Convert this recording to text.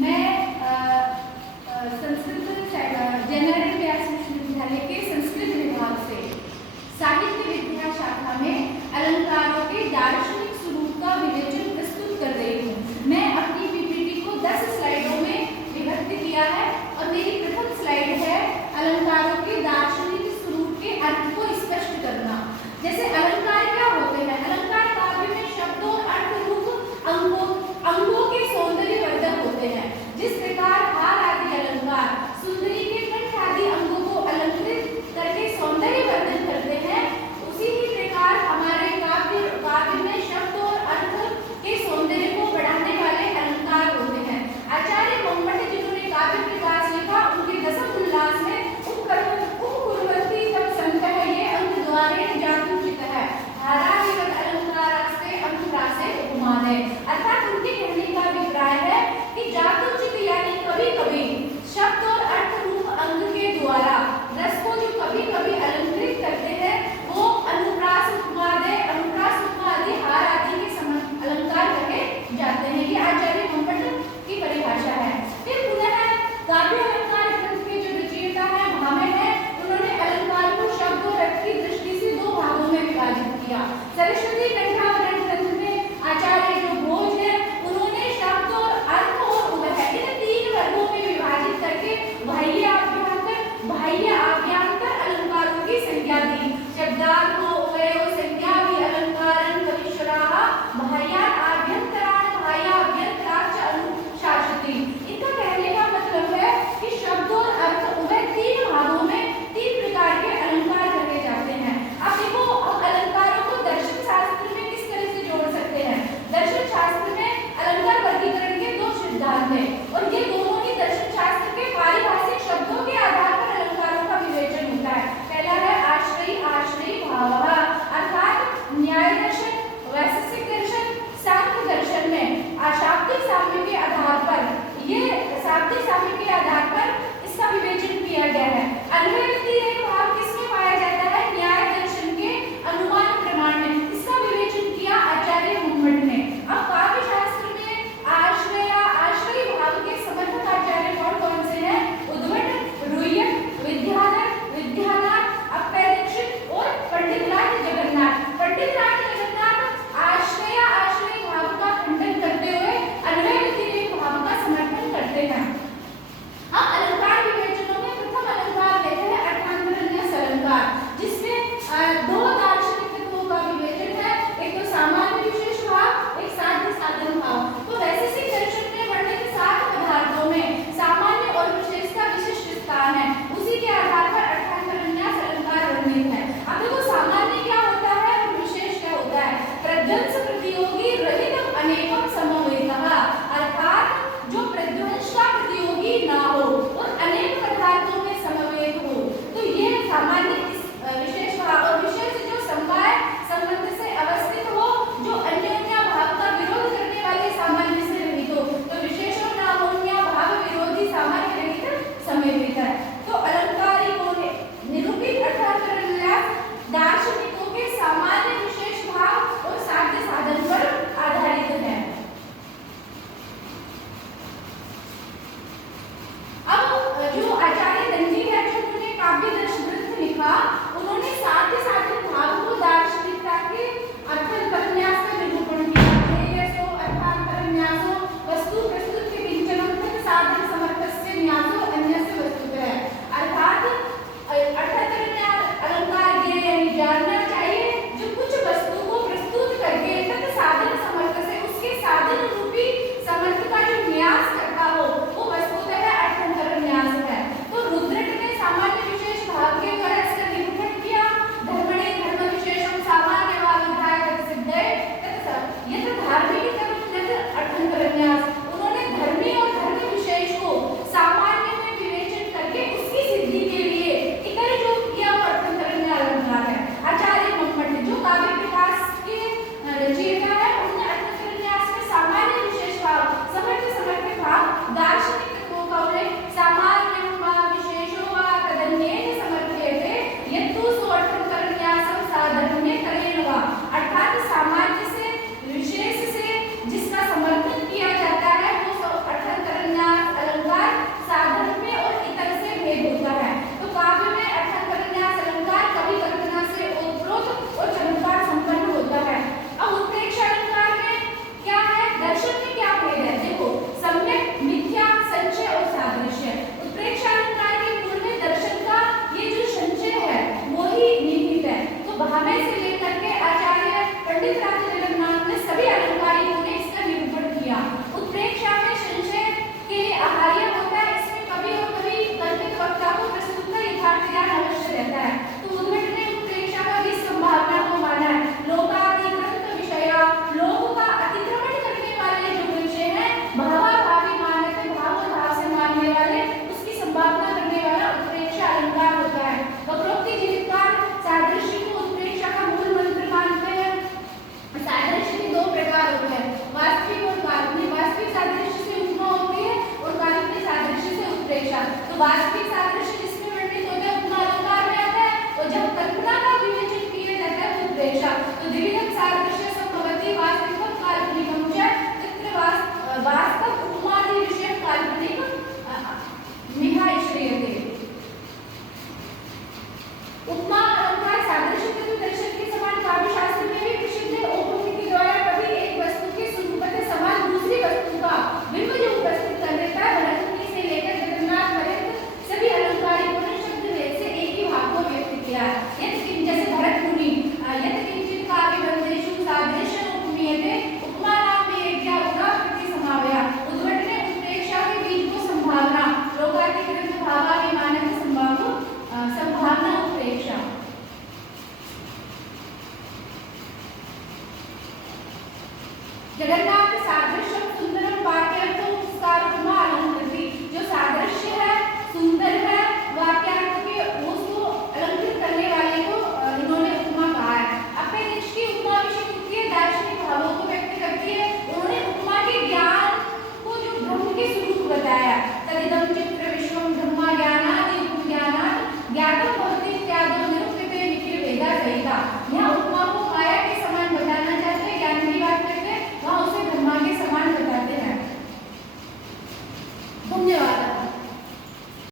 मैं संस्कृत जयनारायण व्यास विश्वविद्यालय के संस्कृत विभाग से साहित्य विद्या शाखा में अलंकारों के दार्शनिक स्वरूप का विवेचन प्रस्तुत कर रही हूँ। मैं अपनी पीपीटी को 10 स्लाइडों में विभक्त किया है और मेरी प्रथम स्लाइड है अलंकारों के दार्शनिक स्वरूप के अर्थ को स्पष्ट करना। जैसे अलंकार क्या होते हैं? अलंकार काव्य में शब्दों, अर्थ, रूप, अंगों के सौंदर्य वर्धक होते हैं। जिस प्रकार हार आदि अलंकार सुंदरी के कंठ आदि अंगों को अलंकृत करके सौंदर्य वर्धन करते हैं, उसी ही प्रकार हमारे काव्य में शब्द और अर्थ के सौंदर्य को बढ़ाने वाले अलंकार होते हैं। आचार्य मंपट जिन्होंने काव्य प्रकाश लिखा, उनके दशम उल्लास में उपकुर्वती तब संत है ये अंग द्वारे जातुचित है हाराविवत अलंकारास्ते अंतरासे उपमान है। अर्थात उनके कहने का अभिप्राय है कि जातुचित यानी कभी कभी शब्द और अर्थ रूप अंग के द्वारा रस को जो कभी कभी अलंकृत करते हैं वो अनुप्रास उपमा आदि हार आदि के अलंकार कहे जाते हैं। ये आचार्य मंपट की परिभाषा है। फिर पुनः काव्य अलंकार ग्रंथ के जो रचयिता है भामह है, उन्होंने अलंकार को शब्द और अर्थ की दृष्टि से 2 भागों में विभाजित किया। सरस्वती कंठावरण ग्रंथ में आचार्य जो भोज है, उन्होंने शब्द और अर्थ और उदय इन 3 वर्गों में विभाजित करके बाह्य आभ्यंतर अलंकारों की संज्ञा दी। शब्दार्थ उभयो संज्ञा भी अलंकारं कवीश्वराः बाह्यात् आभ्यंतरान् बाह्याभ्यंतराच्च अनुशासति। इनका कहने का मतलब है कि शब्द और अर्थ उभय 3 भागों में 3 प्रकार के अलंकार कहे जाते हैं। अब देखो, हम अलंकारों को दर्शन शास्त्र में किस तरह से जोड़ सकते हैं? दर्शन शास्त्र में अलंकार वर्गीकरण के 2 सिद्धांत हैं और ये 2